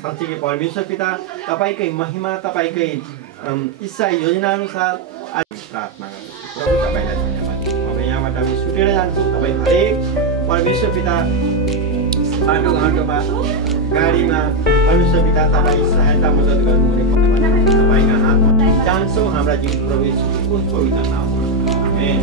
साँच्चै परमेश्वर पिता तपाईकै महिमा तपाईकै इच्छा योजना अनुसार आज प्रार्थना गर्दछु प्रभु तपाईलाई धन्यवाद। अब यहाँबाट हामी छुटेर जान्छौँ। तपाईँ हरेक परमेश्वर पिता बाटोघाटोमा गाडीमा परमेश्वर पिता तपाईँ सहायता मद्दत गर्नुहुने तपाईँका हातमा जान्छौँ। हाम्रा जीवन प्रभु यीशुको पवित्र नाममा आमेन।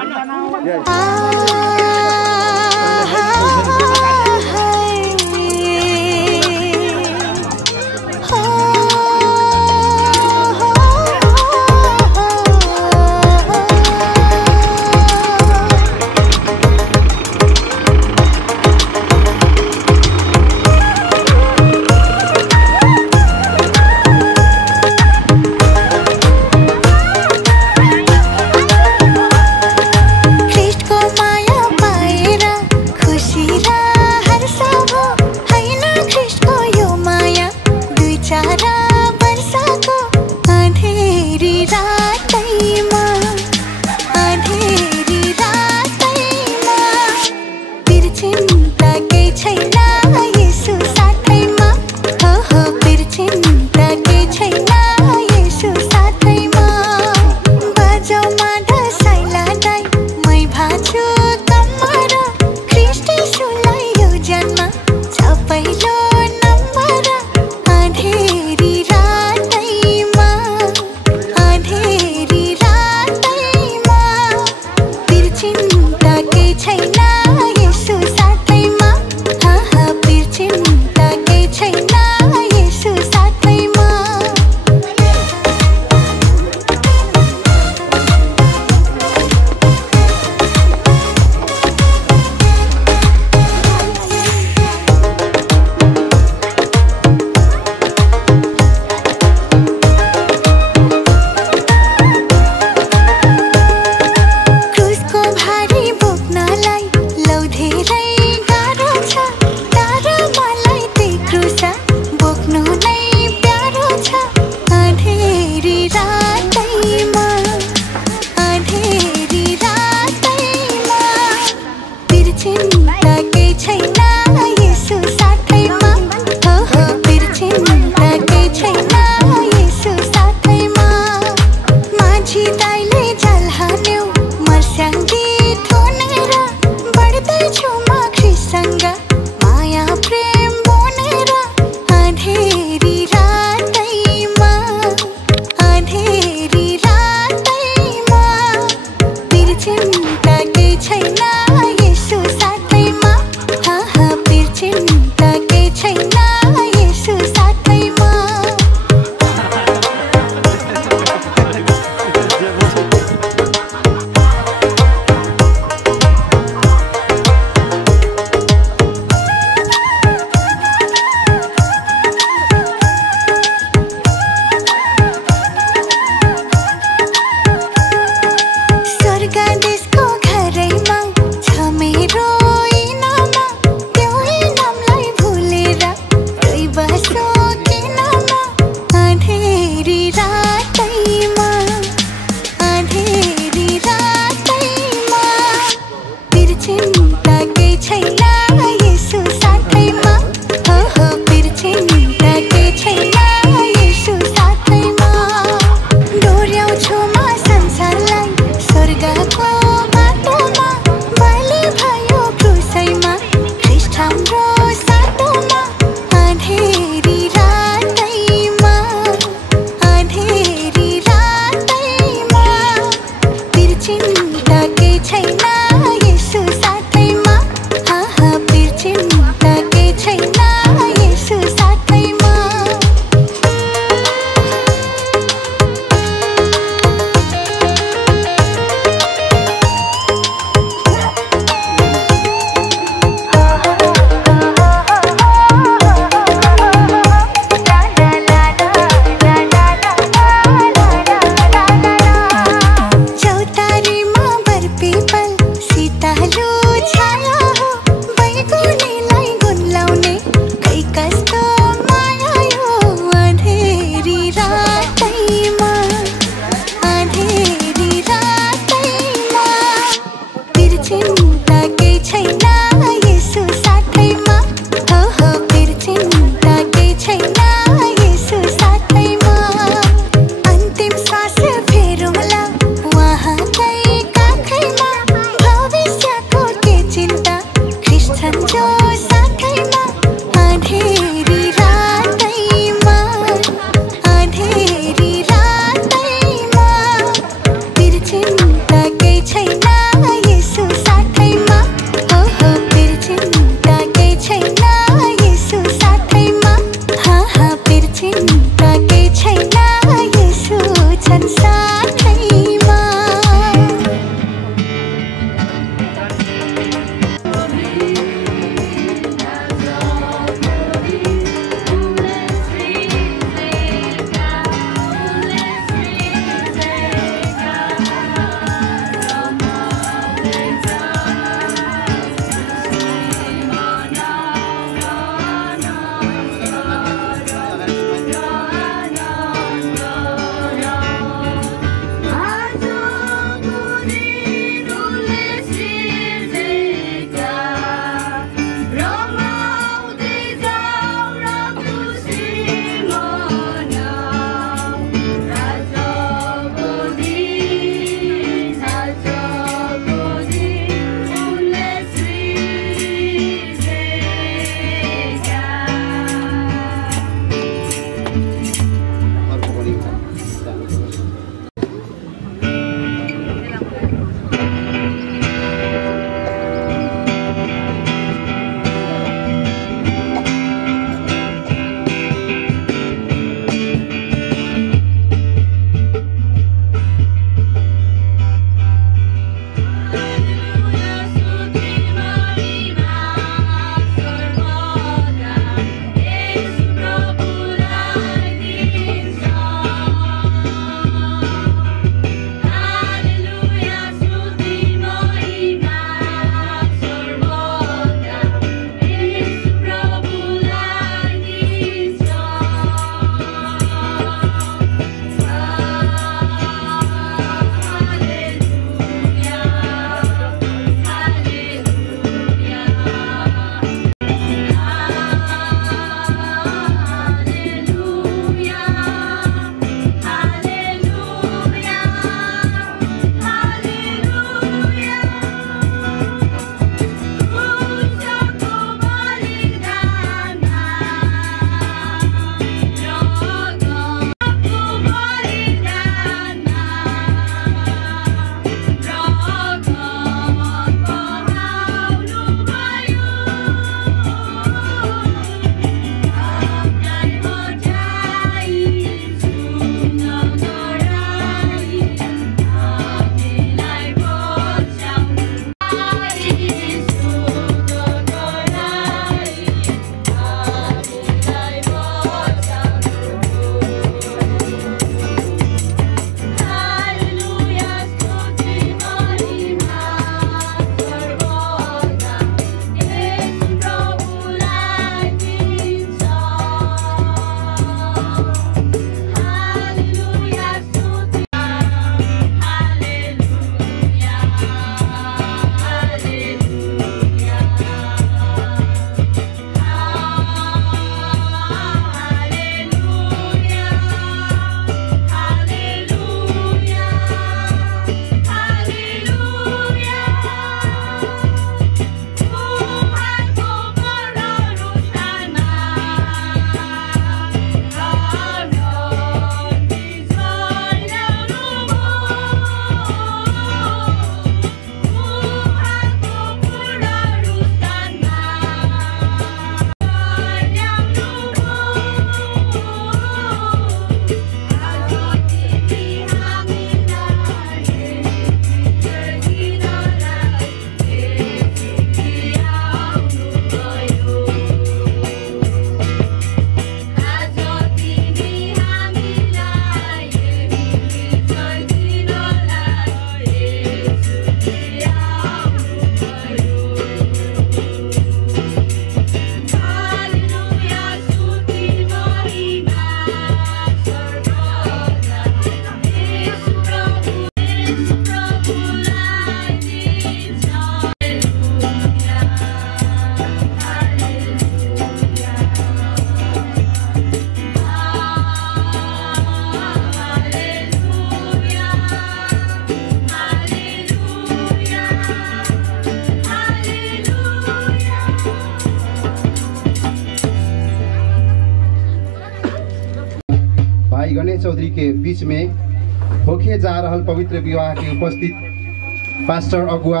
गणेश चौधरी के बीच में होके जा रहल पवित्र विवाह के उपस्थित पास्टर अगुआ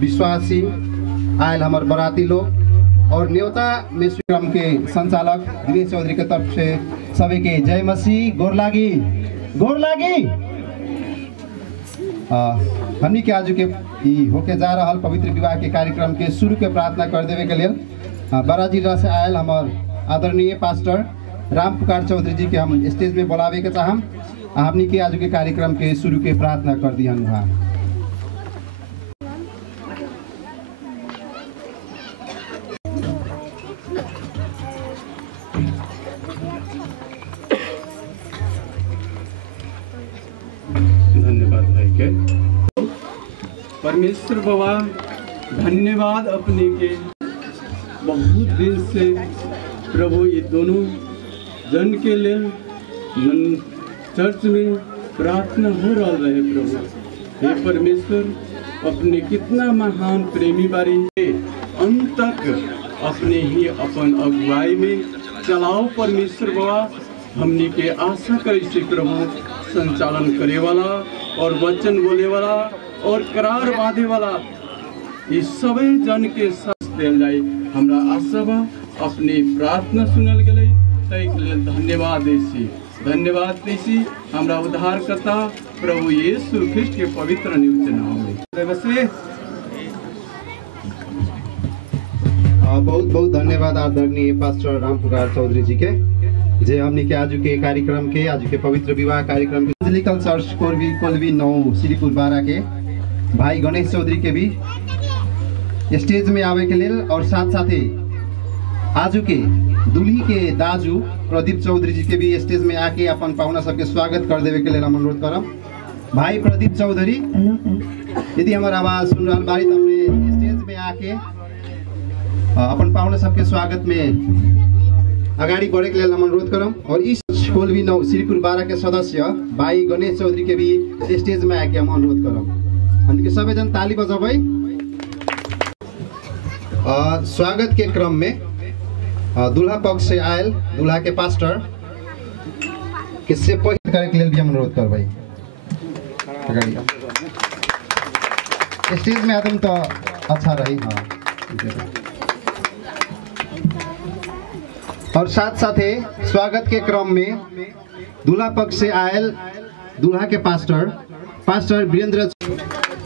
विश्वासी आयल हमार बराती लोग और न्योता में कार्यक्रम के संचालक दिनेश चौधरी के तरफ से सभी के जय मसीह गोर लागी हमनी के आज के होके जा रहा पवित्र विवाह के कार्यक्रम के शुरू के प्रार्थना कर देवे के लिए बड़ा जिला से आयल हमार आदरणीय पास्टर राम पुकार चौधरी जी के हम स्टेज में बुलावे के चाहम। हमनी के आज के कार्यक्रम के शुरू के प्रार्थना कर दिहन वहाँ। धन्यवाद भाई के परमेश्वर बाबा, धन्यवाद अपने के बहुत दिन से प्रभु ये दोनों जन के लिए मन चर्च में प्रार्थना हो रहा रहे। प्रभु हे परमेश्वर, अपने कितना महान प्रेमी बारी है, अंत तक अपने ही अपन अगुवाई में चलाओ परमेश्वर बाबा। हमने के आशा करे से प्रभु संचालन करे वाला और वचन बोले वाला और करार बांधे वाला इस सभी जन के साथ दिल जाए। हमरा आशा बा अपने प्रार्थना सुनल गए, तैके लेल धन्यवाद देसी हमरा उद्धारकर्ता प्रभु यीशु ख्रिस्ट के पवित्र नियुक्त नाम में बहुत बहुत धन्यवाद आदरणीय पास्टर राम पुकार चौधरी जी के जे हमने के आज के कार्यक्रम के आज के पवित्र विवाह कार्यक्रम के लिकल चर्च कोलवी 9 श्रीपुर 12 के भाई गणेश चौधरी के भी स्टेज में आवे के लिए और साथ साथ ही आज के दुल्ही के दाजू प्रदीप चौधरी जी के भी स्टेज में आके अपन पाहुना सबके स्वागत कर देवे के लिए हम अनुरोध करम। भाई प्रदीप चौधरी, यदि हमारा आवाज सुन रहा बारी तो अपने स्टेज में आके अपन पाहुना सबके स्वागत में अगाड़ी बढ़े के लिए हम अनुरोध करम। और इस कोलवी 9 श्रीपुर 12 के सदस्य भाई गणेश चौधरी के भी स्टेज में आके हम अनुरोध करम। हमके सबै जन ताली बजाबै। स्वागत के क्रम में दूल्हा पक्ष से आयल दूल्हा के पास्टर के से पहले करे के लिए भी हम अनुरोध करबै। स्टेज में आदम तो अच्छा रही। और साथ साथ स्वागत के क्रम में दूल्हा पक्ष से आयल दूल्हा के पास्टर वीरेंद्र,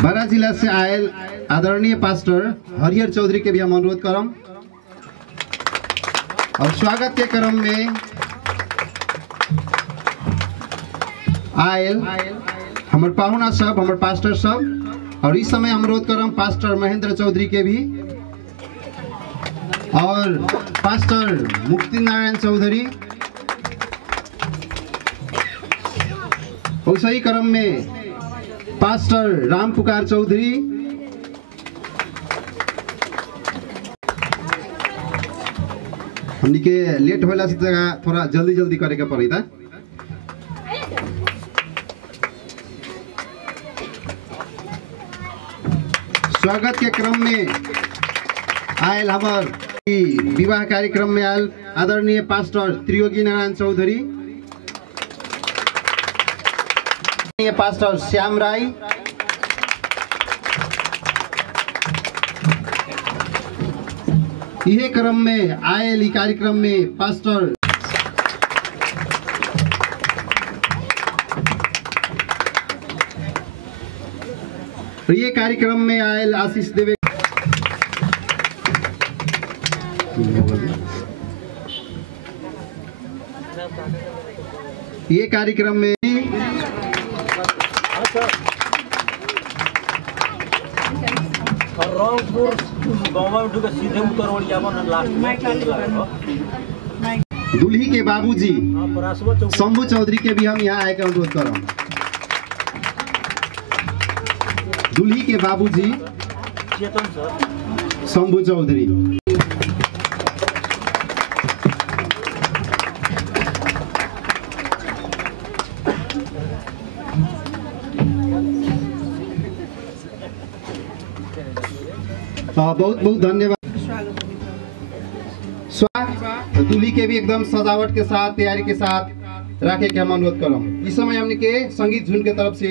बारा जिला से आयल आदरणीय पास्टर हरिहर चौधरी के भी हम अनुरोध करम। और स्वागत के क्रम में आयल हमर पाहुना सब, हमर पास्टर सब। और इस समय हम अनुरोध करम पास्टर महेंद्र चौधरी के भी और पास्टर मुक्ति नारायण चौधरी। और सही क्रम में पास्टर राम पुकार चौधरी। हमनी के लेट होला से जगह थोड़ा जल्दी करे के पड़ी था। स्वागत के क्रम में आयल हमार विवाह कार्यक्रम में आयल आदरणीय पास्टर त्रियोगी नारायण चौधरी, पास्टर श्याम राय, यह क्रम में आयल कार्यक्रम में पास्टर ये कार्यक्रम में आयल आशीष देवे। ये कार्यक्रम में दुल्ही के बाबूजी शंभू चौधरी के भी हम यहाँ आए अनुरोध कर रहा हूँ। दुल्ही के बाबूजी शंभू चौधरी। बहुत बहुत धन्यवाद। दूल्ही के भी एकदम सजावट के साथ, तैयारी के साथ राखे के हम अनुरोध करम। इस समय हमने के संगीत झुन के तरफ से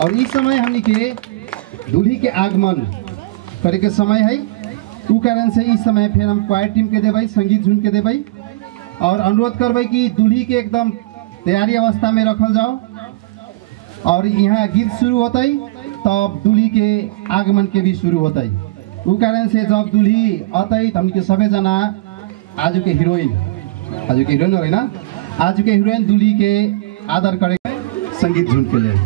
और इस समय हमनी के दूल्ही के आगमन करे के समय है। उ कारण से इस समय फिर हम क्वायर टीम के देबै, संगीत झुन के देबै और अनुरोध करबै कि दूल्ही के एकदम तैयारी अवस्था में रखल जाओ। और यहाँ गीत शुरू होता है तब दूल्ही के आगमन के भी शुरू होता है। उ कारण से जब दूल्ही अतै हमनी के सबै जना आज के हीरोइन होइन, आज के हीरोइन दूल्ही के आदर करे संगीत झुन के लिए।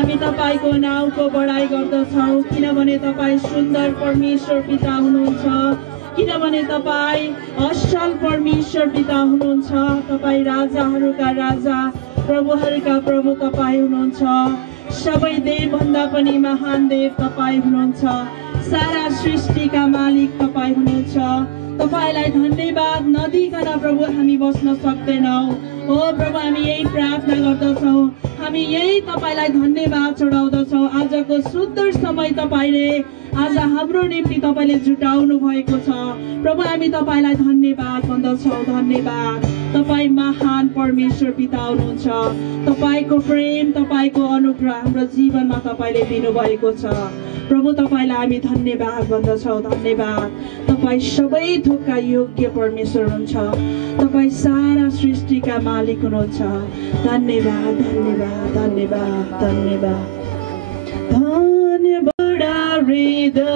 हामी तपाईको नामको बढाइ गर्दछौँ किनभने तपाईँ सुन्दर परमेश्वर पिता हुनुहुन्छ, किनभने तपाईँ असल परमेश्वर पिता हुनुहुन्छ। तपाईँ राजाहरूका राजा प्रभुहरूका प्रभु तपाईँ हुनुहुन्छ। सबै देव भन्दा पनि महान देव तपाईँ हुनुहुन्छ। सारा सृष्टिका मालिक तपाईँ हुनुहुन्छ। तपाईलाई धन्यवाद नदिकन प्रभु हामी बस्न सक्दैनौँ। ओ प्रभु हामी यही प्रार्थना गर्दछौँ, हामी यही तपाईलाई धन्यवाद चढाउँदछौँ। आजको सुन्दर समय तपाईले आज हाम्रो निम्ति तपाईले जुटाउनु भएको छ। प्रभु हामी तपाईलाई धन्यवाद भन्दछौँ। धन्यवाद, तपाई महान परमेश्वर पिता हुनुहुन्छ। तपाईको प्रेम, तपाईको अनुग्रह हाम्रो जीवनमा तपाईले दिनुभएको छ। प्रभु तपाईलाई हामी धन्यवाद भन्दछौँ। धन्यवाद, तपाई सबै थोकका योग्य परमेश्वर हुनुहुन्छ। तपाई सारा सृष्टिका मालिक हुनुहुन्छ। धन्यवाद, धन्यवाद, धन्यवाद, धन्यवाद, धन्यवाद हृदयदेखि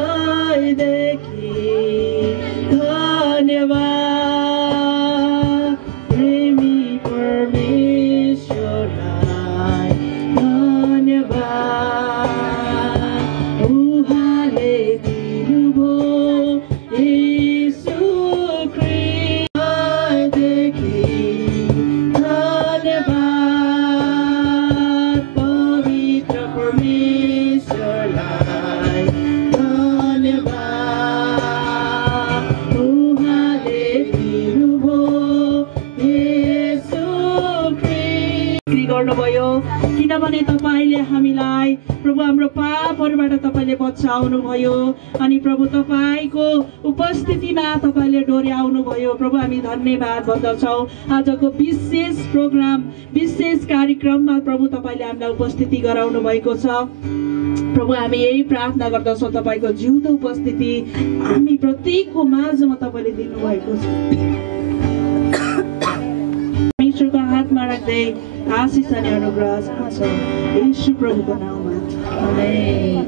धन्यवाद प्रेमी परमेश्वरलाई धन्यवाद। उहाँले दिनुभयो येशू ख्रीष्टदेखि धन्यवाद पवित्र परमेश्वरलाई धन्यवाद। उहाँले दिनुभयो येशू ख्रीष्ट गर्नुभयो, किनभने तपाईले हामीलाई प्रभु हाम्रो पापहरूबाट तपाईले बचाउनु भयो अनि प्रभु तपाईको उपस्थितिमा तपाईले डोर्याउनु भयो। प्रभु हामी धन्यवाद भन्दछौँ। आजको विशेष प्रोग्राम, विशेष कार्यक्रममा प्रभु तपाईले हामीलाई उपस्थिति गराउनु भएको छ। प्रभु हामी यही प्रार्थना गर्दछौँ, तपाईको जिउँदो उपस्थिति हामी प्रत्येकको माझमा तपाईले दिनुभएको छ। परमेश्वरको हातमा राख्दै आशिष अनि अनुग्रह चाहन्छौँ येशू प्रभुको नाममा, आमेन।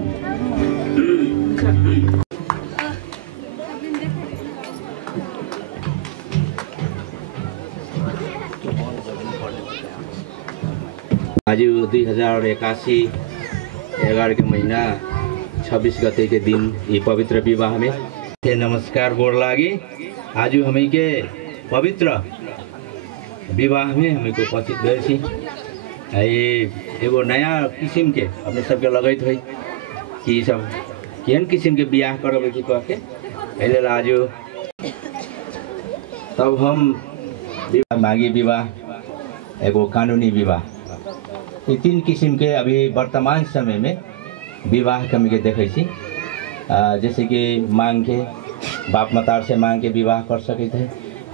आज 2081 11 के महीना 26 गते के दिन ये पवित्र विवाह में नमस्कार गोड़ लागे। आज हमें के पवित्र विवाह में हमें को उपस्थित भइल छी। ये एगो नया किस्म के अपने सबके लगैत है कि सब केहन किस्म के बियाह करब कि कह के पहले आज तब हम मागी विवाह, एगो कानूनी विवाह, ये 3 किस्म के अभी वर्तमान समय में विवाह कमी के देखे छी। जैसे कि मांग के बाप मतार से मांग के विवाह कर सके थे।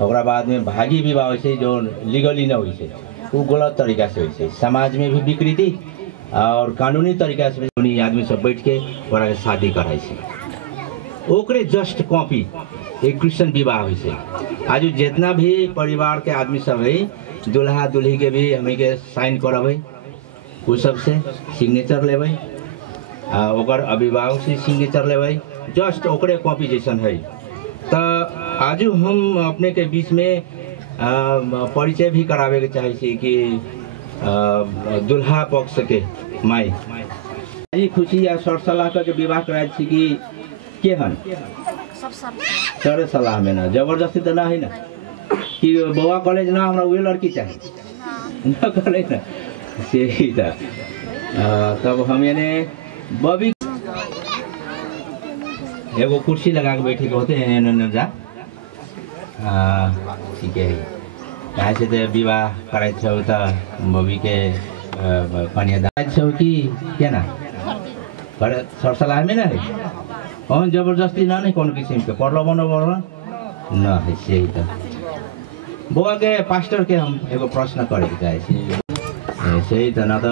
और बाद में भागी विवाह हो जो लीगली न हो, वो गलत तरीका से हो, समाज में भी विकृति और कानूनी तरीका से आदमी सब बैठ के ओकरा के शादी कराई छे। ओकरे जस्ट कॉपी एक क्रिश्चियन विवाह हो। आज जितना भी परिवार के आदमी सब है, दुल्हा दुल्ही के भी हमें के साइन करबे, वो सब से सिग्नेचर लेबै, ओकर अभिभावक से सिग्नेचर लेबै, जस्ट ओकरे कॉपी जैसन है। तो आज हम अपने के बीच में परिचय भी करावे के चाहे छी कि दुल्हा पक्ष के माई आज खुशी या सर सलाह के विवाह कराए छी कि केहन सर सलाह में ना जबरदस्ती तो ना है ना कि बउआ कॉलेज ना हमरा वही लड़की चाहिए ना करे ना से ही था। तब हम यानी बबी एगो कुर्सी लगा के बैठे होते हैं न जा। ठीक है, कहाँ से तो विवाह कराए थे तो बबी के कन्यादान छो कि क्या ना पर सर सलाह में ना है कौन जबरदस्ती ना नहीं कौन किस्म के पढ़लो बनो बोलो ना है से ही तो। बुआ के पास्टर के हम एगो प्रश्न करे के चाहे से ही तो ना तो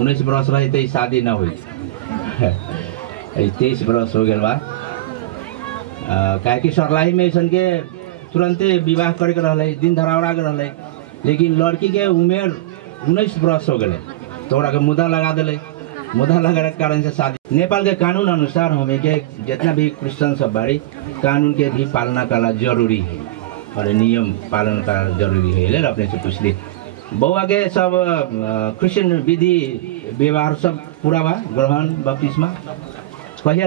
19 बरस रहे तो शादी ना हुई 23 बरस हो गए बा। काहे कि सरलाही में ऐसा के तुरंते विवाह करे रहे दिन धरावरा के रहे, लेकिन लड़की के उम्र 19 बरस हो गए तो ओकरा के मुद्दा लगा दिले। मुद्दा लगा के कारण से शादी नेपाल के कानून अनुसार हमें के जितना भी क्रिश्चियन सब बाड़ी कानून के भी पालना करना जरूरी है और नियम पालन करना जरूरी है। अपने से पूछ ली बउआ के सब क्रिश्चियन विधि व्यवहार सब पूरा बा, ग्रहण बपतिस्मा कहिया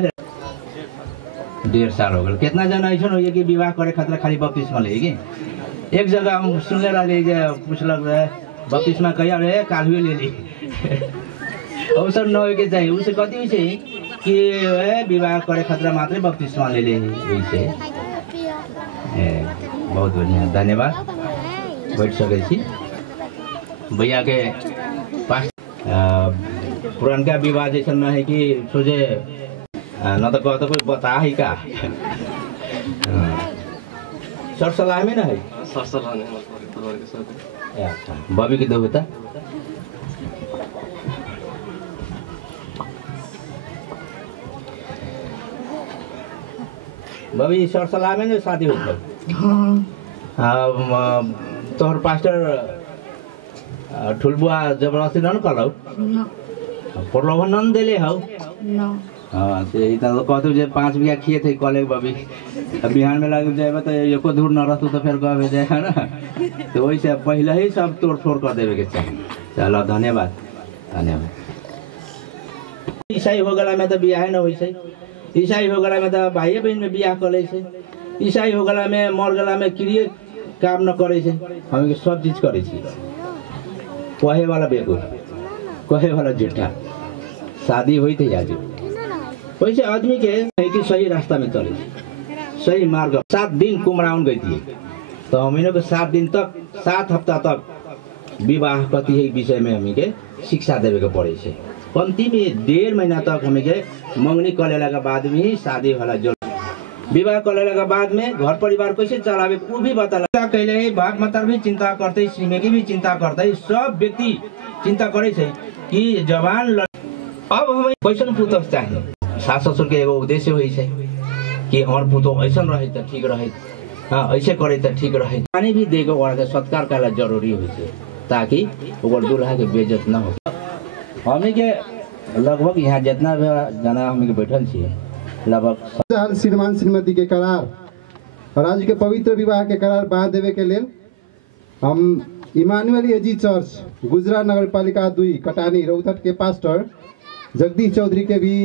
1.5 साल हो गए। कितना जना ऐसा हो कि विवाह करे खातिर खाली बपतिस्मा ले कि एक जगह हम सुनले रहे पूछलक रहे बपतिस्मा कहिया रहे काल हुए ले ली अवसर न हो के चाहिए उसे कथी हो कि विवाह करे खातिर मात्र बपतिस्मा ले ले वैसे। बहुत बढ़िया, धन्यवाद। बैठ सके छी भैया के पास पुरानका विवाह जैसा न है कि सोचे न तो कहता कोई बता ही का सर सलाह में ना है बबी की दोगे था बबी सर सलाह में शादी हो तोहर पास्टर ठुलबुआ जबरदस्ती न कलौ प्रलोभन न दिले हौ त्यही त कहतु जे 5 बीघा किए थे कले बबी बिहान में लग जाए तो एको दूर न रहतु तो फिर कहे जाए है ना तो वही से पहले ही सब तोड़ फोड़ कर देवे के चाहिए। चलो धन्यवाद धन्यवाद। ईसाई हो गला में तो बियाह न होइसे, ईसाई हो गला में तो भाई बहन में बियाह कर ले, ईसाई हो गला में मर गला में क्रिय काम न करे से, हम सब चीज करे छी। कहे वाला बेगुर कहे वाला झूठा शादी हुई थी आज वैसे आदमी के है कि सही रास्ता में चले सही मार्ग। 7 दिन कुमराउन गई थी तो हम को 7 दिन तक 7 हफ्ता तक विवाह कति है विषय में हमी के शिक्षा देवे के पड़े से। कम्ती में 1.5 महीना तक हमी के मंगनी करेला के बाद में ही शादी वाला जो विवाह करेला के बाद में घर परिवार कैसे चलावे वो भी बताला। कहले भाग मतर भी चिंता करते, छिमेकी भी चिंता करते, सब व्यक्ति चिंता करे कि जवान अब हमें कैसन पुतौ चाहिए। सास ससुर के एगो उद्देश्य होइ छै कि हमार पुतौ ऐसन रहे त ठीक रहे, हाँ ऐसे करे त ठीक रहे। पानी भी देके ओकरा सत्कार करेला जरूरी होइ छै ताकि ओकर दूल्हा के बेइज्जत न हो। हमें के लगभग यहाँ जितना जना हमें के बैठल छी लगभग श्रीमान श्रीमती के करार और आज के पवित्र विवाह के करार बांध देवे के लेल हम इमानुएल एजी चर्च गुजरात नगरपालिका 2 कटानी रौतहट के पास्टर जगदीश चौधरी के भी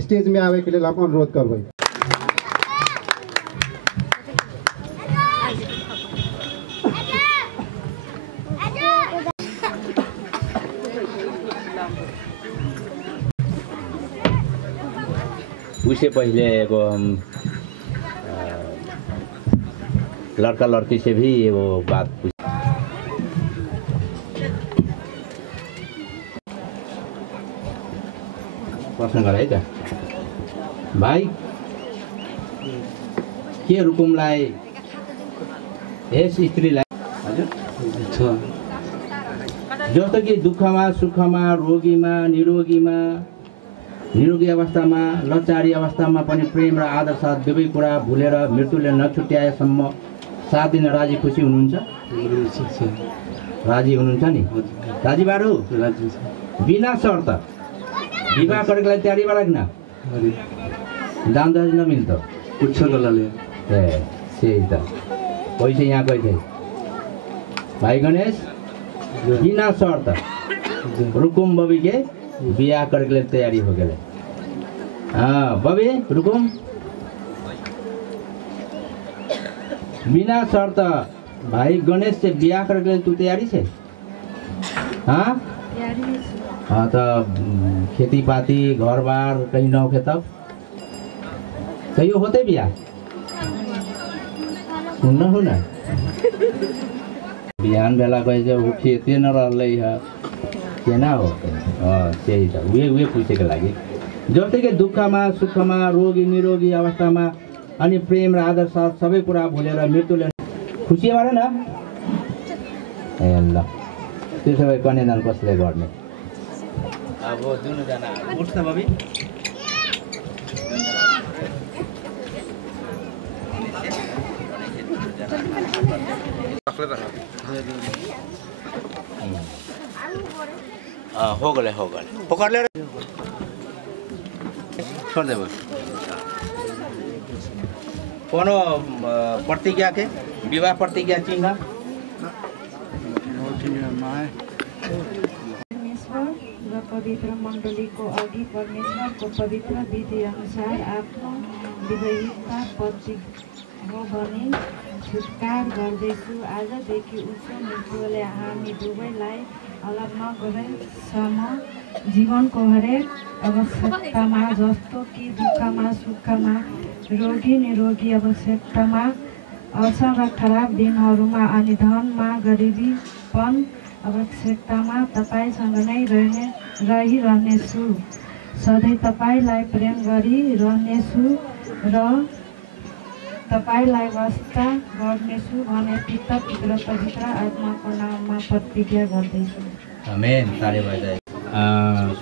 स्टेज में आवे के लिए हम अनुरोध करबै। उससे पहले एगो लड़का लड़की से भी एगो बात पूछ प्रश्न करे त भाइ के रुकुमलाई यस स्त्रीलाई हजुर जस्तो कि दुःखमा सुखमा रोगीमा निरोगी अवस्थामा लचारी अवस्थामा पनि प्रेम र आदर साथ दुवै कुरा भुलेर मृत्युले नछुट्याएसम्म 7 दिन राजी खुसी हुनुहुन्छ? राजी हुनुहुन्छ नि? राजी बारू? बिना शर्त विवाह गरेको लागि तयारी बालक न दान दहेज न मिल्छ कुछ गलले ए सही त पैसे यहाँ गए थे भाई गणेश बिना शर्त रुकुम बबी के बियाह गरेको लागि तयारी हो गए। हाँ बबी रुकुम बिना शर्त भाई गणेश से बियाह गरेको लागि तू तयारी छे? हाँ हाँ तो खेती पाती घर बार कहीं न होके तब कहीं होते बियाह न हो ना बिहान बेला कहे वो खेती न रही है केना हो त्यही त वे पूछेको लागि जस्तै कि दुःखमा सुखमा रोगी निरोगी अवस्थामा अनि प्रेम र आदर साथ सबै कुरा भुलेर मृत्युले खुसी भएर न ए ल त्यसो भए कन्यादान कसले गर्ने? अब दुईजना उठ्छ बबी हो गए पकड़ ले छोड़ दे कोनो प्रतिज्ञा के विवाह प्रतिज्ञा चिन्ह र पवित्र मण्डलीको अघि परमेश्वरको पवित्र विधि अनुसार आफ्नो विवाहिता पति हो भनी छुटकार गर्दैछु। आजदेखि उसो मृत्युले हामी दुवैलाई अलग नगरेसम्म जीवनको हरेक आवश्यकतामा जस्तो कि दुःखमा सुखमा रोगी निरोगी आवश्यकतामा अवसर र खराब दिनहरूमा अनि धनमा गरिबीपन आवश्यकतामा तपाईँसँग नै रहिरहनेछु। सधैँ तपाईँलाई प्रेम गरिरहनेछु र तपाईँलाई वास्ता गर्नेछु भने पिता पुत्र पवित्र आत्माको नाममा प्रतिज्ञा गर्दैछु। आमेन। ताली बजाए।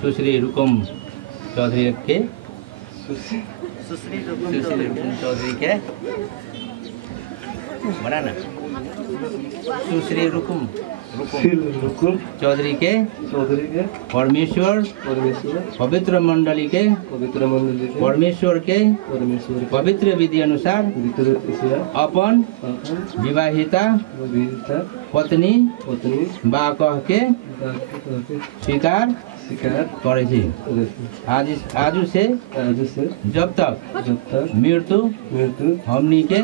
सुश्री रुकुम चौधरी के सुश्री रुकुम चौधरी के बना ना सुश्री रुकुम चौधरी के परमेश्वर पवित्र मंडली के परमेश्वर के पवित्र विधि अनुसार अपन विवाहिता पत्नी बा कह के स्वीकार करे छी। आज से जब तक मृत्यु हमनी के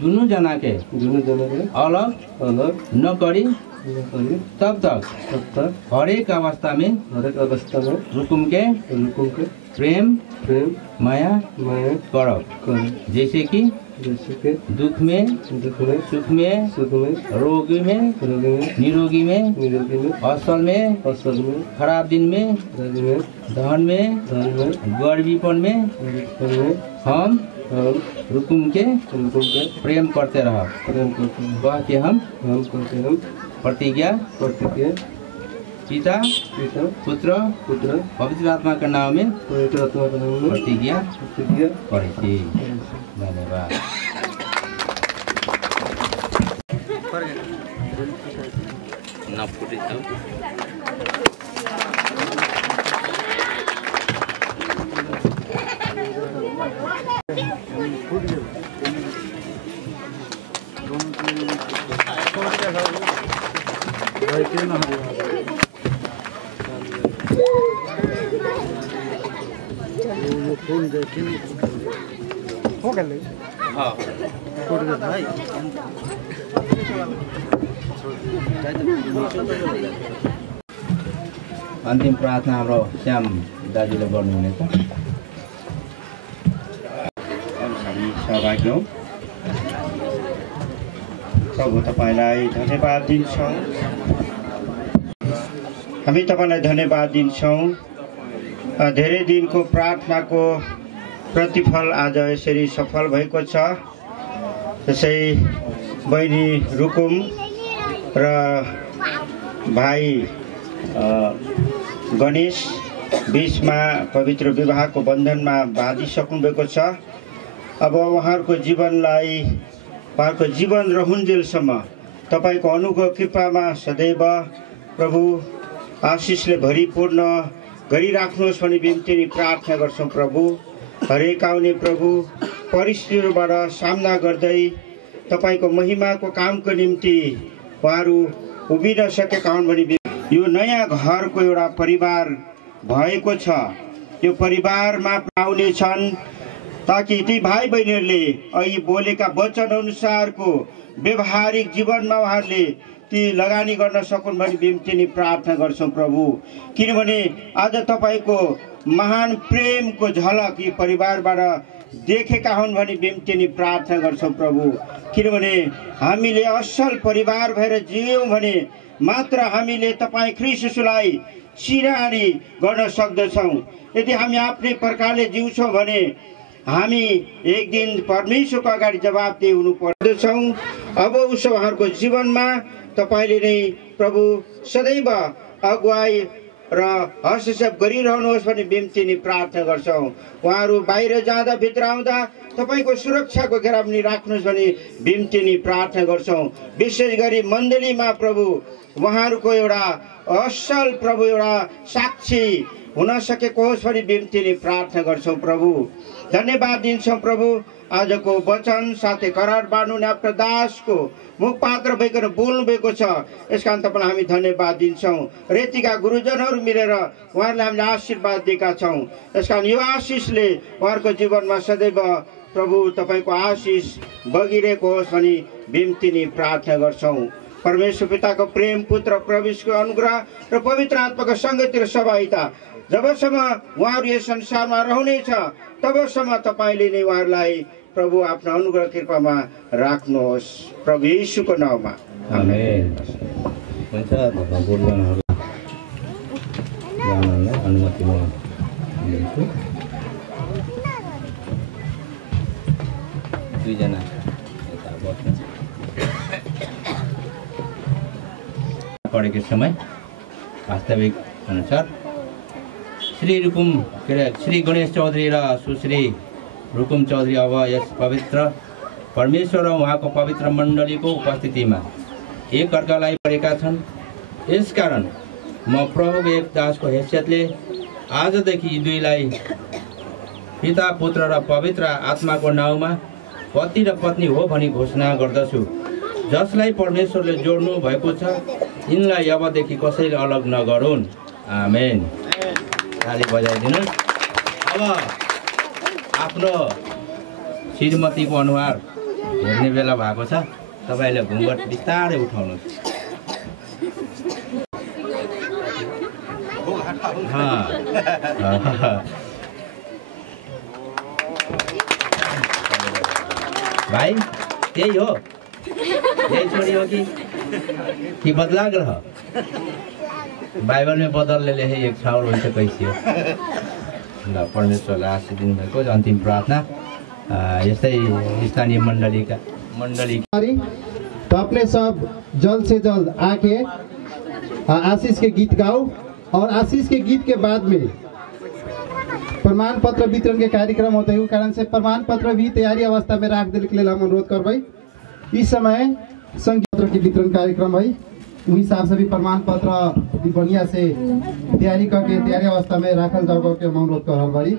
दोनों जना के अलग न करी तब तक हर एक अवस्था में रुकुम के प्रेम माया करब, जैसे कि दुख में सुख में रोगी में निरोगी में असल में खराब दिन में धन में गरीबीपन में हम रुकुम के प्रेम करते रह वह के हम प्रतिज्ञा पिता पुत्र पवित्र आत्मा के नाम में प्रतिज्ञा करे छी। धन्यवाद। अन्तिम प्रार्थना हाम्रो श्याम दाजुले गर्नुहुनेछ। हामी सहभागी हौँ। प्रभु तपाईँलाई धन्यवाद दिन्छौँ। हामी तपाईँलाई धन्यवाद दिन्छौँ। धेरै दिनको प्रार्थनाको प्रतिफल आज यसरी सफल भएको छ। त्यसै बहिनी रुकुम र भाइ गणेश बीचमा पवित्र विवाहको बन्धनमा बाँधिसक्नु भएको छ। अब उहाँहरूको जीवनलाई उहाँहरूको जीवन रहुन्जेलसम्म तपाईँको अनुग्रह कृपामा सदैव प्रभु आशिषले भरिपूर्ण गरिराख्नुहोस् भनी बिन्ती नि प्रार्थना गर्छौँ। प्रभु हरेक आउने प्रभु परिस्थितिबाट सामना गर्दै तपाईँको महिमाको कामको निम्ति उहाँहरू उभिन सकेका हुन् भनी यो नयाँ घरको एउटा परिवार भएको छ। यो परिवारमा आउने छन् ताकि ती भाइ बहिनीहरूले अहिले बोलेका वचन अनुसारको व्यवहारिक जीवनमा उहाँहरूले ती लगानी गर्न सकुन् भनी बिन्ती नि प्रार्थना गर्छौँ। प्रभु किनभने आज तपाईँको महान प्रेमको झलक यी परिवारबाट देखेका हुन् भनी बिन्ती नि प्रार्थना गर्छौँ। प्रभु किनभने हामीले असल परिवार भएर जियौँ भने मात्र हामीले तपाईँ ख्रीष्ट येशूलाई चिनारी गर्न सक्दछौँ। यदि हामी आफ्नै प्रकारले जिउँछौँ भने हामी एक दिन परमेश्वरको अगाडि जवाबदेही हुनु पर्दछौँ। अब उसो उहाँहरूको जीवनमा तपाईँले नै प्रभु सदैव अगुवाई र हस्तक्षेप गरिरहनुहोस् भन्ने बिन्ती नि प्रार्थना गर्छौँ। उहाँहरू बाहिर जाँदा भित्र आउँदा तपाईँको सुरक्षाको घेराबन्दी राख्नुहोस् भन्ने बिन्ती नि प्रार्थना गर्छौँ। विशेष गरी मण्डलीमा प्रभु उहाँहरूको एउटा असल प्रभु एउटा साक्षी हुन सकेको होस् भनी बिन्ती नि प्रार्थना गर्छौँ। प्रभु धन्यवाद दिन्छौँ। प्रभु आजको वचन साथै करार बाँड्नुहुने आफ्नो दासको मुख पात्र भइकन बोल्नु भएको छ, यस कारण तपाईँलाई हामी धन्यवाद दिन्छौँ। रेतीका गुरुजनहरू मिलेर उहाँहरूलाई हामीले आशीर्वाद दिएका छौँ। यस कारण यो आशिषले उहाँहरूको जीवनमा सदैव प्रभु तपाईँको आशिष बगिरहेको होस् भनी बिन्ती नि प्रार्थना गर्छौँ। परमेश्वर पिताको प्रेम, पुत्र प्रभुको अनुग्रह र पवित्र आत्माको सङ्गति र सहभागिता जबसम्म उहाँहरू यस संसारमा रहनेछ तबसम्म तपाईँले नै उहाँहरूलाई प्रभु आफ्नो अनुग्रह कृपामा राख्नुहोस्। प्रभु येशूको नाममा आमेन। हुन्छ गुरुजनहरूलाई जानलाई अनुमति म दिन्छु। दुईजना यता बस्नु। पढेको समय वास्तविक अनुसार श्री गणेश चौधरी र सुश्री रुकुम चौधरी अब यस पवित्र परमेश्वर र उहाँको पवित्र मण्डलीको उपस्थितिमा एकअर्कालाई परेका छन्। यसकारण म प्रभु एक दासको हैसियतले आजदेखि यी दुईलाई पिता पुत्र र पवित्र आत्माको नाउँमा पति र पत्नी हो भनी घोषणा गर्दछु। जसलाई परमेश्वरले जोड्नु भएको छ यिनलाई अबदेखि कसैले अलग नगरून्। आमेन। ताली बजाइदिनुहोस्। अब आफ्नो श्रीमतीको अनुहार हेर्ने बेला भएको छ। तपाईँले घुँघट बिस्तारै उठाउनुहोस्। भाइ त्यही हो, यही छोरी हो कि बदला ग्रह? बाइबल में बदलले लेखे एक छाउर हुन्छ कैसी हो। ल परमेश्वरले आशीष दिनुभएको अन्तिम प्रार्थना यस्तै स्थानीय मंडली तो अपने सब जल्द से जल्द आके आशीष के गीत गाओ और आशीष के गीत के बाद में प्रमाण पत्र वितरण के कार्यक्रम होते हैं। कारण से प्रमाण पत्र भी तैयारी अवस्था में रख देने के लिए हम अनुरोध कर भाई। इस समय संघीय पत्र की वितरण कार्यक्रम है, उस हिसाब से भी प्रमाण पत्र बढ़िया से तैयारी करके तैयारी अवस्था में रखल जाओ के हम अनुरोध कर भाई।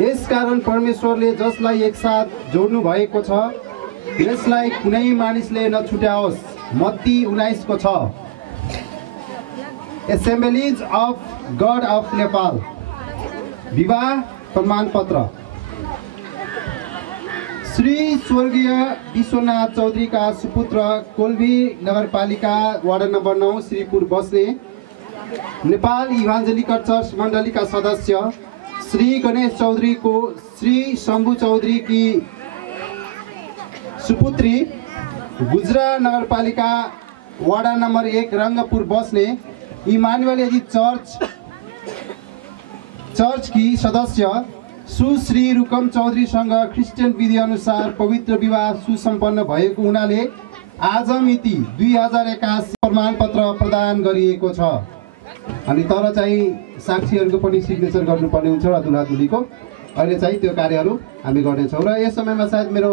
यस कारण परमेश्वरले जसलाई एकसाथ जोड्नु भएको छ यसलाई कुनै मानिसले नछुट्याओस्। मत्ती 19 को 6। एसेम्बलीज अफ गॉड अफ नेपाल विवाह प्रमाण पत्र। श्री स्वर्गीय विश्वनाथ चौधरी का सुपुत्र कोल्भी नगरपालिका वार्ड नंबर 9 श्रीपुर बस्ने नेपाल इभान्जेलिकल चर्च मंडली का सदस्य श्री गणेश चौधरी को श्री शंभु चौधरी की सुपुत्री गुजरा नगरपालिका वार्ड नंबर 1 रंगपुर बस्ने इमानुएल चर्च की सदस्य सुश्री रुकम चौधरी संग क्रिस्चियन विधि अनुसार पवित्र विवाह सुसम्पन्न भएको हुनाले आज मिति 2081 प्रमाण पत्र प्रदान गरिएको छ। अनि तर चाहिँ साक्षीहरूको पनि सिग्नेचर गर्नुपर्ने हुन्छ र दुलादुलीको अहिले चाहिँ त्यो कार्यहरू हामी गर्नेछौँ। र यस समयमा सायद मेरो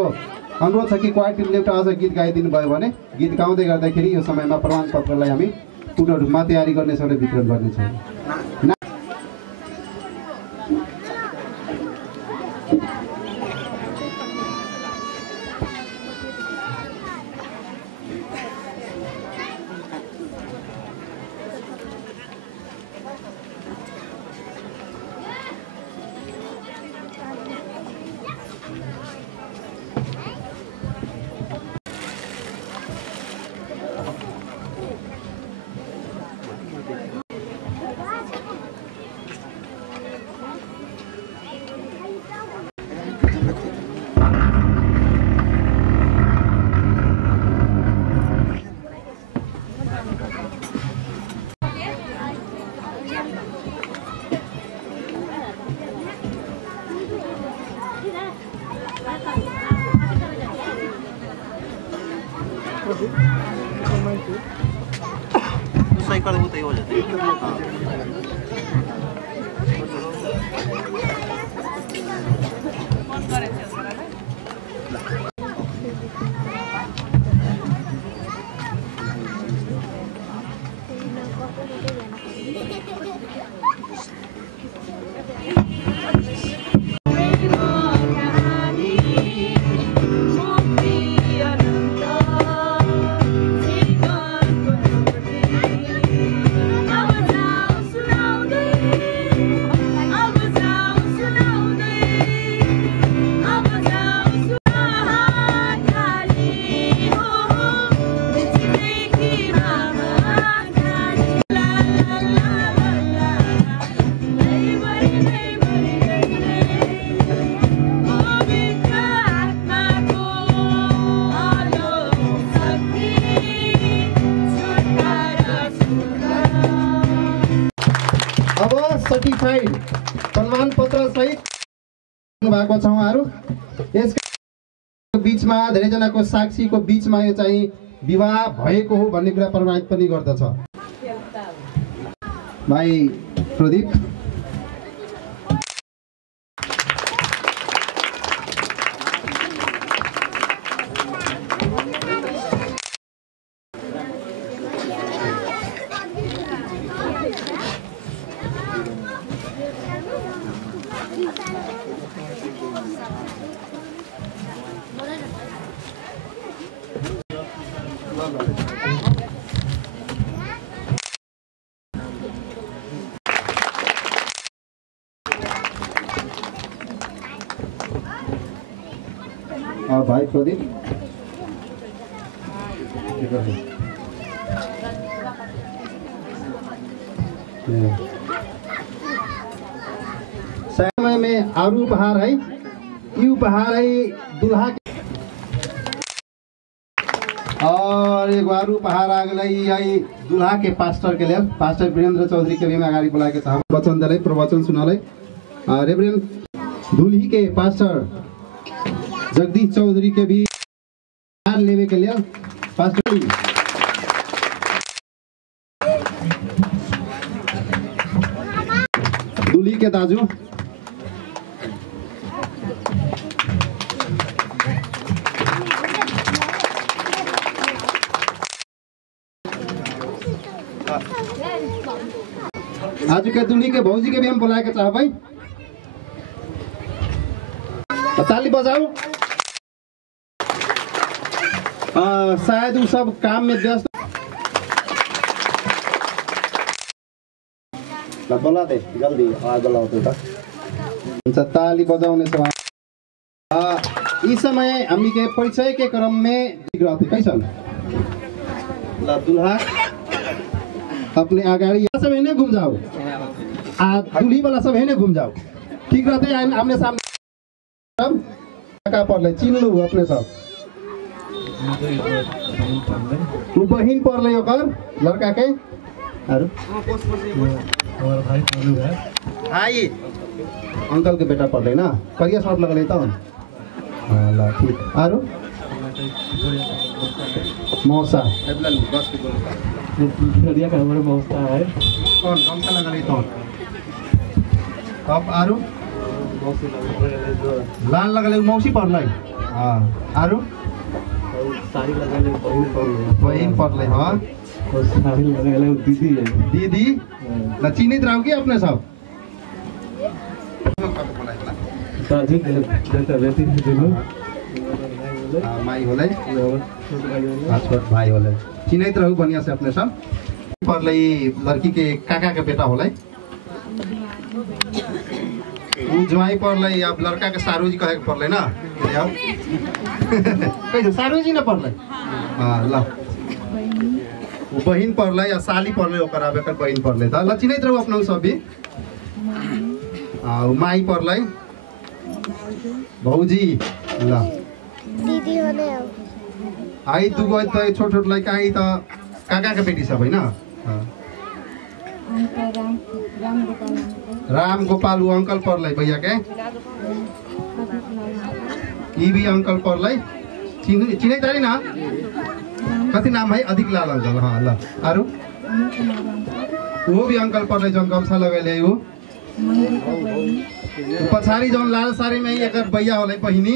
अनुरोध छ कि क्वालिटीले एउटा अझ गीत गाइदिनु भयो भने गीत गाउँदै गर्दाखेरि यो समयमा प्रमाण पत्रलाई हामी पूर्ण रूपमा तयारी गर्नेछौँ र वितरण गर्नेछौँ। साइकिल उतै हो जाते साइड प्रमाण पत्र सहित भएको छ उहाँहरू। यसको बीचमा धेरैजनाको साक्षीको बीचमा यो चाहिँ विवाह भएको हो भन्ने कुरा प्रमाणित पनि गर्दछ। भाइ प्रदीप और भाई प्रदीप समय में आरू उपहार है, ये उपहार है दुल्हा के और एक आरू उपहार आ गई दुल्हा के पास्टर के लिए। पास्टर वीरेंद्र चौधरी के भी मैं अगाडि बोलाके छ वचन दले प्रवचन सुनाले। रेवरेंड दुल्ही के पास्टर जगदीश चौधरी के भी लेवे के लिए पास्टर दुल्ही के दाजू आज के दुल्ही के भौजी के भी हम बुलाए के चाह भाई, ताली बजाओ। शायद वो सब काम में व्यस्त बोला दे जल्दी आग लाओ ताली बजाउने से इस समय हामी के परिचय के क्रम में कैसन दुल्हा अपने अगाडि सब हेने घूम जाओ, दुल्ही वाला सब हेने घूम जाओ, ठीक रहते आमने सामने का पर्ले चिन लू अपने सब तू बहिन पर्ले ओकर लड़का के आरु भाई अंकल के बेटा पर्ले ना करिया शर्ट लगले त ल ठीक आरु मौसा बढ़िया का हमारा मौसा है कौन गमछा लगले त अब आरु लाल लगले मौसी पर्ले हां आरु साड़ी लगाले बहिन पर्ले हां और साड़ी लगाले दीदी है दीदी ल चिनित रहौ कि अपने सब साझी जनता बेटी दिनु माई होले छोट भाई होले चिनित रहौ बनिया से अपने सब पर्ले लड़की के काका के बेटा होले उ जवाई पर्ले अब लड़का के सारू जी कहे पर्ले ना कैसे सारू जी न पर्ले हां ल बहिन पर्ले या साली पर्ले ओकर अब एकर बहिन पर्ले त ल चिनित रहौ अपना सब भी माई पर्ले भौजी ल दीदी होले आई तू गए त छोट छोट लड़का आई त काका के बेटी सब है ना राम गोपाल वो अंकल पर्ले भैया के ई भी अंकल पर्ले चिने तारी ना कति नाम है अधिक लाल अंकल हाँ ल आरु वो भी अंकल पर्ले जन गमछा लगैले हो पछाड़ी जन लाल साड़ी में एक भैया होले पहिनी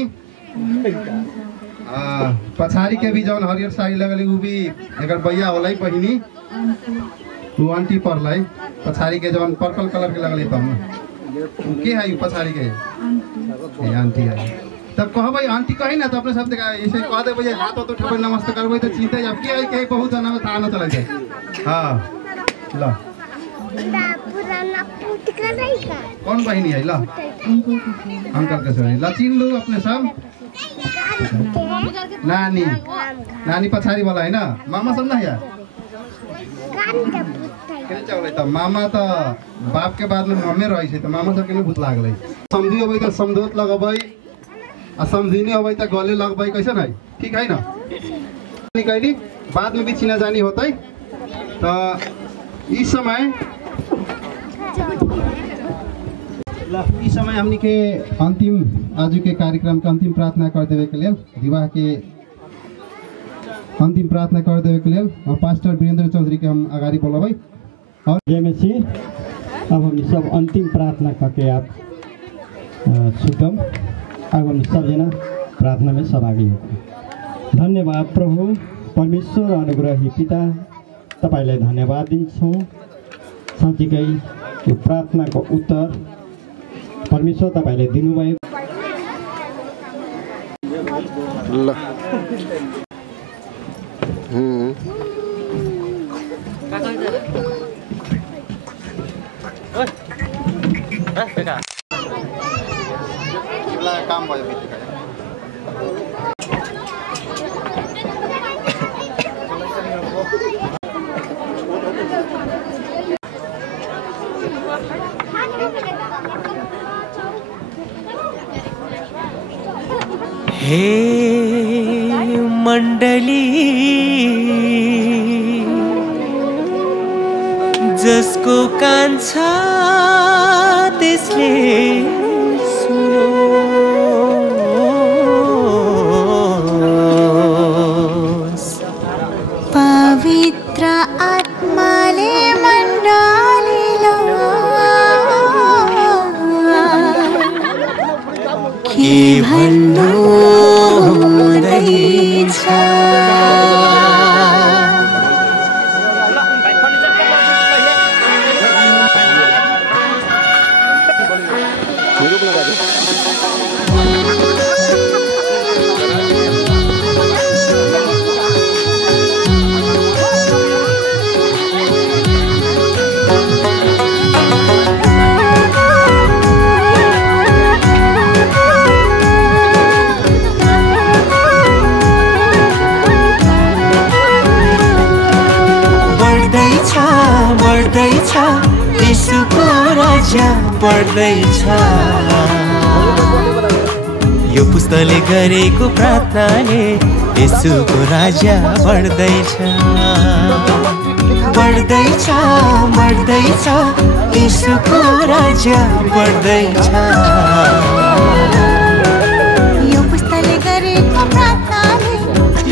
पछाड़ी के भी जन हरियर साड़ी लगले वो भी एक भैया होले पहिनी वो आंटी पर्ले पछाड़ी के जन पर्पल कलर के लगले तम के है पछाड़ी के ए आंटी है तब कह भाई आंटी कही ना तो अपने सब ऐसे कह दे भैया हाथ तो ठोकर नमस्ते करबे तो चिंता अब के है के बहुत जना में था न चले जाए हां ल पुराना पुट कराई का कौन बहिनी है ल अंकल के छोरी ल चिन लू अपने सब नानी नानी पछाड़ी वाला है ना मामा सब ना है त मामा त बाप के बाद में मम्मी रही है तो मामा सब के भूत लागले समझी अबै त समझौत लगबै आ समझिनी अबै त गले लगबै कैसे है ठीक है ना निकैली बाद में भी चिना जानी होतै त इस समय इस समय हमनी के अंतिम आज के कार्यक्रम के अंतिम प्रार्थना कर देवे के लिए विवाह के अंतिम प्रार्थना कर देवे के लिए पास्टर वीरेंद्र चौधरी के हम आगाड़ी बोलबै और जयमसी अब हम सब अंतिम प्रार्थना करके आप छुटम। अब हम सब जना प्रार्थना में सहभागी होते। धन्यवाद प्रभु परमेश्वर अनुग्रही पिता, तपाईलाई धन्यवाद दिन्छौँ। साँच्चीकै यो प्रार्थनाको उत्तर परमेश्वर तपाईले दिनुभयो। काम भयो हे मण्डली जसको कान छ त्यसले सुनोस्। पवित्र आत्माले मण्डलीलाई के भन्नु हुँदैछ। यीशुको राज्य बढ्दैछ। यो पुस्तकले गरेको प्रार्थनाले यीशुको राज्य बढ्दैछ। बढ्दैछ बढ्दैछ यीशुको राज्य बढ्दैछ। यो पुस्तकले गरेको प्रार्थनाले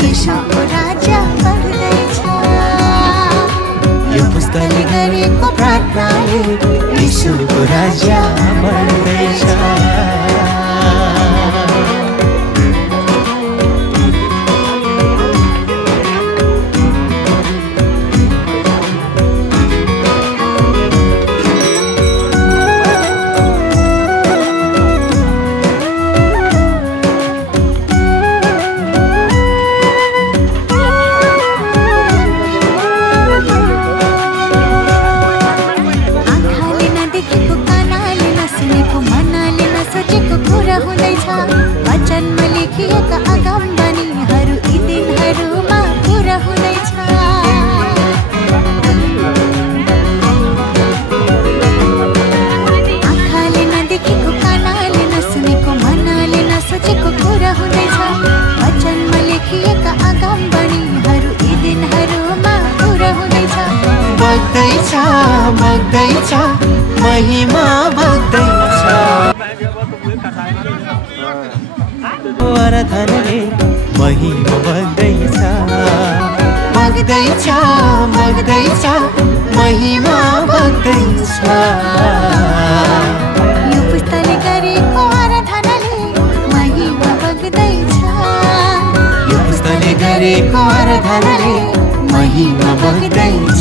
यीशुको राज्य बढ्दैछ। यो पुस्तकले गरेको प्रार्थनाले यीशुको राज्य बढ्दैछ। वचनमा लेखिएका अगमबानीहरू यी दिनहरूमा पुरा हुँदैछ। आँखाले नदेखेको, कानले नसुनेको, मनले नसोचेको कुरा हुँदैछ। वचनमा लेखिएका अगमबानीहरू यी दिनहरूमा पुरा हुँदैछ। बग्दैछ बग्दैछ महिमा बग्दैछ। आराधनाले महिमा बग्दैछ। बग्दैछ बग्दैछ महिमा बग्दैछ। यो पुस्तकले गरेको आराधनाले महिमा बग्दैछ। यो पुस्तकले गरेको आराधनाले महिमा बग्दैछ।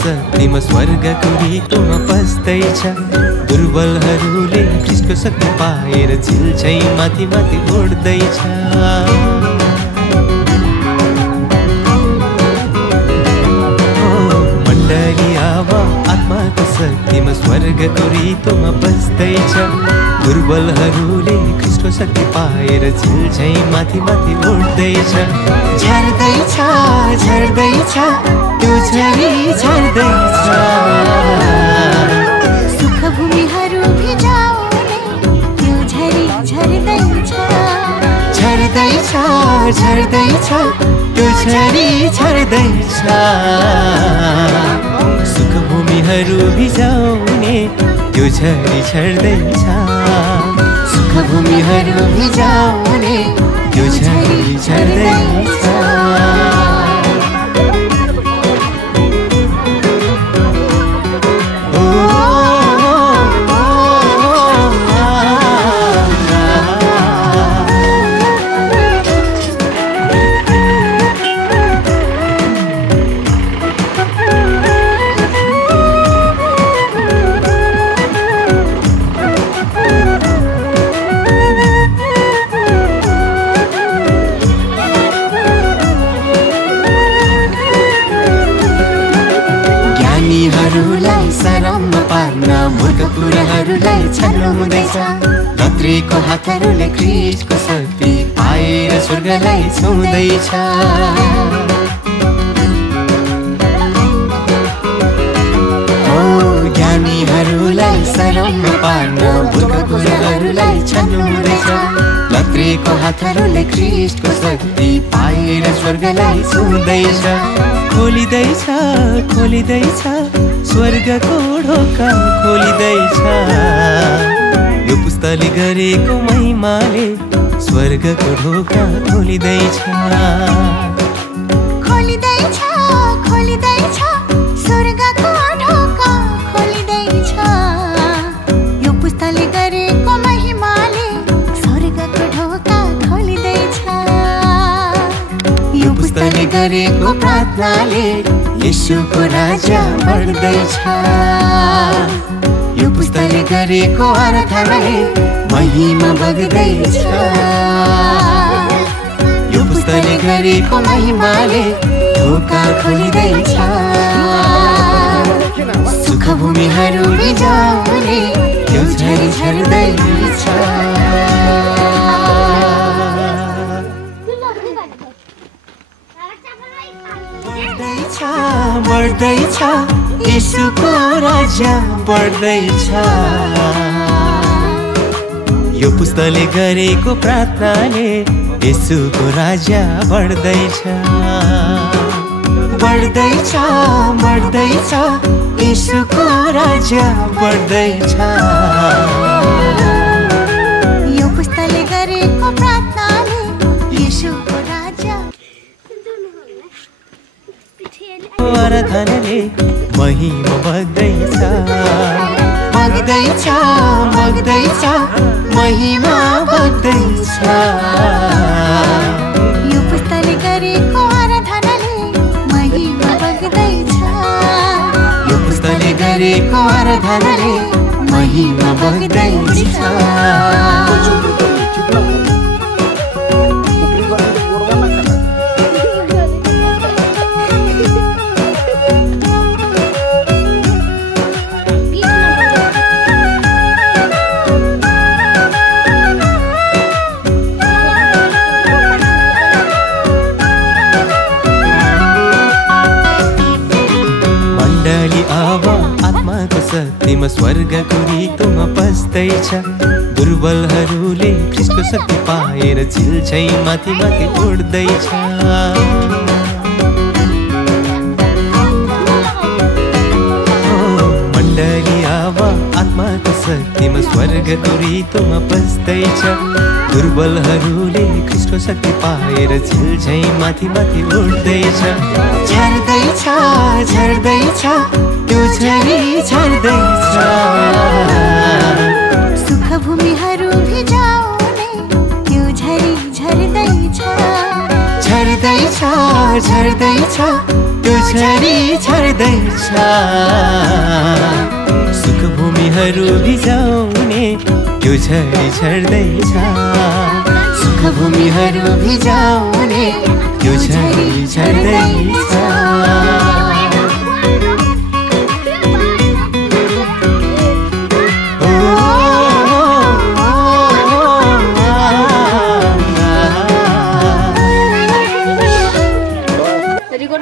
शक्तिमा स्वर्गको रीतोमा पस्दैछ। दुर्बलहरूले ख्रीष्टको शक्ति पाएर झिल्छै माथि माथि उड्दैछ। मण्डली अब आत्माको शक्तिमा स्वर्गको रीतोमा बस्दैछ। दुर्बलहरूले ख्रीष्टको शक्ति पाएर झिल्झै माथि माथि उड्दैछ झर्दैछ झर्दैछ त्यो झरी झर्दैछ सुख भूमिहरू भिजाउने त्यो झरी झर्दैछ झर्दैछ झर्दैछ त्यो झरी झर्दैछ सुख भूमिहरू भिजाउने त्यो झरी झर्दैछ सुख भूमिहरू भिजाउने त्यो झरी झर्दैछ कुराहरूलाई छान्नु हुँदैछ लत्रेको हातहरूले ख्रीष्टको शक्ति पाएर स्वर्गलाई छुँदैछ ज्ञानीहरूलाई शरणमा पार्न मूर्ख कुराहरूलाई छान्नु हुँदैछ लत्रेको हातहरूले ख्रीष्टको शक्ति पाएर स्वर्गलाई छुँदैछ खोलिँदैछ खोलिँदैछ स्वर्गको ढोका खोलिँदैछ यो पुस्ताले गरेको महिमाले स्वर्गको ढोका खोलिँदैछ खोलिँदैछ खोलिँदैछ स्वर्गको ढोका खोलिँदैछ यो पुस्ताले गरेको महिमाले स्वर्गको ढोका खोलिँदैछ यो पुस्ताले गरेको प्रार्थनाले येशूको राज्य बढ्दैछ यो पुस्ताले गरेको आराधनाले महिमा बग्दैछ यो पुस्ताले गरेको महिमाले ढोका खोलिँदैछ सुख भूमिहरू भिजाउने त्यो झरी झर्दैछ बढ्दैछ येशूको राज्य बढ्दैछ यो पुस्ताले गरेको प्रार्थनाले येशूको राज्य बढ्दैछ बढ्दैछ बढ्दैछ येशूको राज्य बढ्दैछ यो पुस्ताले गरेको प्रार्थनाले येशूको राज्य आराधनाले महिमा बग्दैछ बग्दैछ बग्दैछ महिमा बग्दैछ यो पुस्ताले गरेको आराधनाले महिमा बग्दैछ यो पुस्ताले गरेको आराधनाले महिमा बग्दैछ शक्तिमा स्वर्गको ऋतुमा पस्दैछ दुर्बलहरूले ख्रीष्टको शक्ति पाएर झिल्झै माथि माथि उड्दैछ मण्डली अब आत्माको शक्तिमा स्वर्गको ऋतुमा पस्दैछ दुर्बलहरूले ख्रीष्टको शक्ति पाएर झिल्झै माथि माथि उड्दैछ झर्दैछ झर्दैछ त्यो झरी झर्दैछ सुख भूमिहरू भिजाउने त्यो झरी झर्दैछ झर्दैछ झर्दैछ त्यो झरी झर्दैछ सुख भूमिहरू भिजाउने त्यो झरी झर्दैछ सुख भूमिहरू भिजाउने त्यो झरी झर्दैछ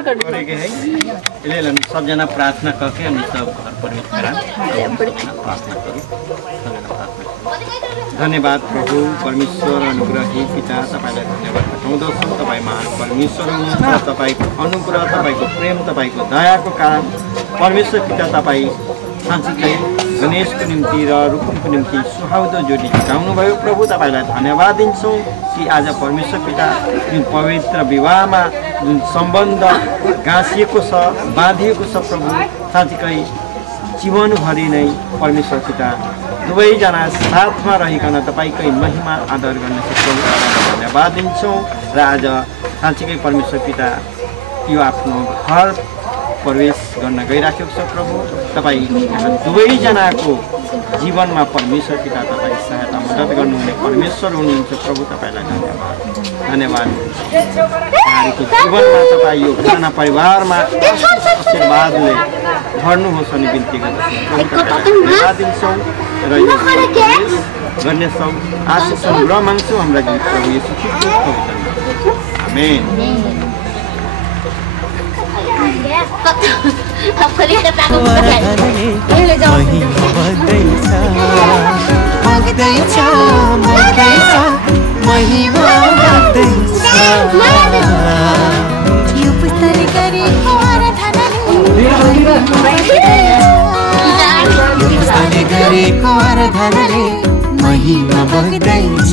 गरेकै है यसले हामी सबजना प्रार्थना करके हामी सब घर परमेश्वर प्रार्थना करूँ। धन्यवाद प्रभु परमेश्वर अनुग्रही पिता तपाईँलाई धन्यवाद बताउँदछौँ। तपाईँ महान परमेश्वर हुनुहुन्छ। तपाईँको अनुग्रह तपाईँको प्रेम तपाईँको दयाको कारण परमेश्वर पिता तपाईँ साँच्चीकै गणेशको निम्ति र रुकुमको निम्ति सुहाउँदो जोडी जुटाउनुभयो। प्रभु तपाईँलाई धन्यवाद दिन्छौँ कि आज परमेश्वर पिता जुन पवित्र विवाहमा जुन सम्बन्ध गाँसिएको छ बाँधिएको छ प्रभु साँच्चीकै जीवनभरि नै परमेश्वर पिता दुवैजना साथमा रहिकन तपाईँकै महिमा आदर गर्न सक्छौँ। धन्यवाद दिन्छौँ र आज साँच्चीकै परमेश्वर पिता यो आफ्नो घर प्रवेश गर्न गइराखेको छ प्रभु। तपाईँ दुवैजनाको जीवनमा परमेश्वर पिता तपाईँ सहायता मद्दत गर्नुहुने परमेश्वर हुनुहुन्छ प्रभु। तपाईँलाई धन्यवाद धन्यवाद उहाँहरूको जीवनमा तपाईँ यो घरना परिवारमा आशीर्वादले भर्नुहोस् अनि बिन्ती गर्दछौँ प्रभु। तपाईँलाई धन्यवाद दिन्छौँ र यो गर्नेछौँ आशिष र माग्छौँ हाम्रा प्रभु येशू ख्रीष्टको पवित्र नाममा। आमेन। गरेको आराधनाले महिमा बग्दैछ।